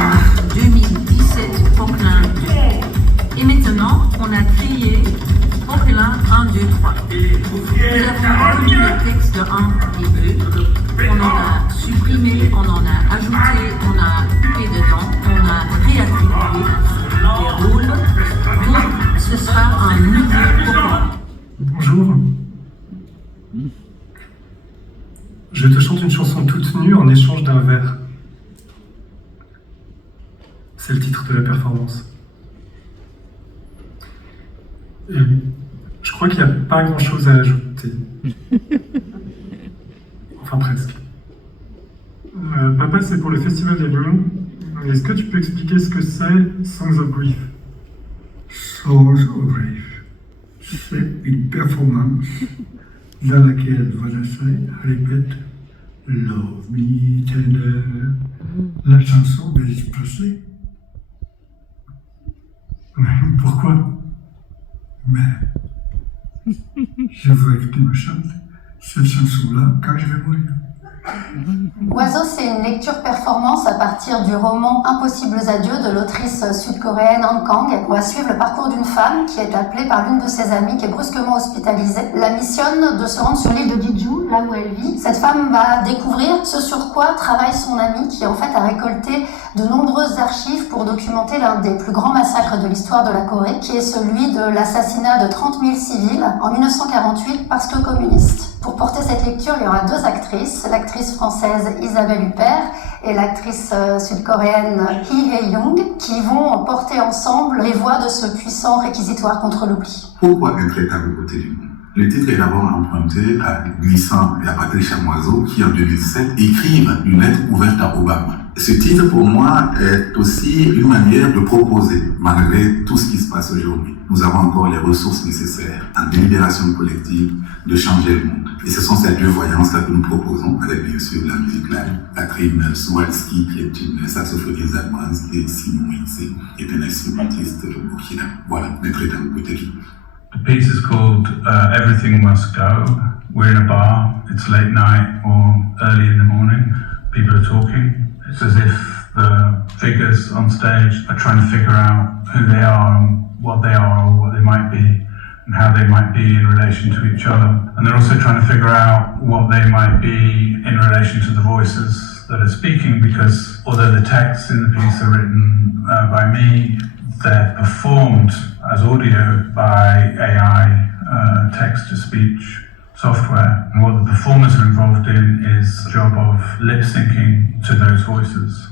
en 2017 Poquelin 2. Et maintenant, on a créé Poquelin 1, 2, 3. Nous avons retenu le texte 1 et 2. On en a supprimé, on en a ajouté, on a coupé dedans, on a réattribué les rôles. Donc, ce sera un nouveau Poquelin. Bonjour. Je te chante une chanson toute nue en échange d'un verre. C'est le titre de la performance. Et je crois qu'il n'y a pas grand-chose à ajouter. Enfin, presque. Papa, c'est pour le Festival d'Avignon. Est-ce que tu peux expliquer ce que c'est Songs of Grief? Songs of Grief. C'est une performance dans laquelle Vanessa répète Love Me Tender, la chanson d'Elvis Presley. Pourquoi? Mais je veux que tu me chantes cette chanson-là quand je vais mourir. Oiseau, c'est une lecture-performance à partir du roman Impossibles adieux de l'autrice sud-coréenne Han Kang. On va suivre le parcours d'une femme qui est appelée par l'une de ses amies, qui est brusquement hospitalisée. La missionne de se rendre sur l'île de Jeju, là où elle vit. Cette femme va découvrir ce sur quoi travaille son amie, qui en fait a récolté de nombreuses archives pour documenter l'un des plus grands massacres de l'histoire de la Corée, qui est celui de l'assassinat de 30 000 civils en 1948 parce que communistes. Pour porter cette lecture, il y aura deux actrices, l'actrice française Isabelle Huppert et l'actrice sud-coréenne Hee Hae-young, qui vont porter ensemble les voix de ce puissant réquisitoire contre l'oubli. Pourquoi Intraitable côté du monde? Le titre est d'abord emprunté à Glissant et à Patrick Chamoiseau qui, en 2007, écrivent une lettre ouverte à Obama. Ce titre, pour moi, est aussi une manière de proposer, malgré tout ce qui se passe aujourd'hui. Nous avons encore les ressources nécessaires en délibération collective de changer le monde. Et ce sont ces deux voyances-là que nous proposons, avec bien sûr la musique live. Catherine Suwalski, qui est une saxophoniste allemande, et Simon Moïse, qui est un instrumentiste burkina. Voilà, Intraitable côté du monde. The piece is called Everything Must Go. We're in a bar, it's late night or early in the morning. People are talking. It's as if the figures on stage are trying to figure out who they are and what they are or what they might be and how they might be in relation to each other. And they're also trying to figure out what they might be in relation to the voices that are speaking, because although the texts in the piece are written by me, they're performed as audio by AI, text-to-speech software. And what the performers are involved in is the job of lip-syncing to those voices.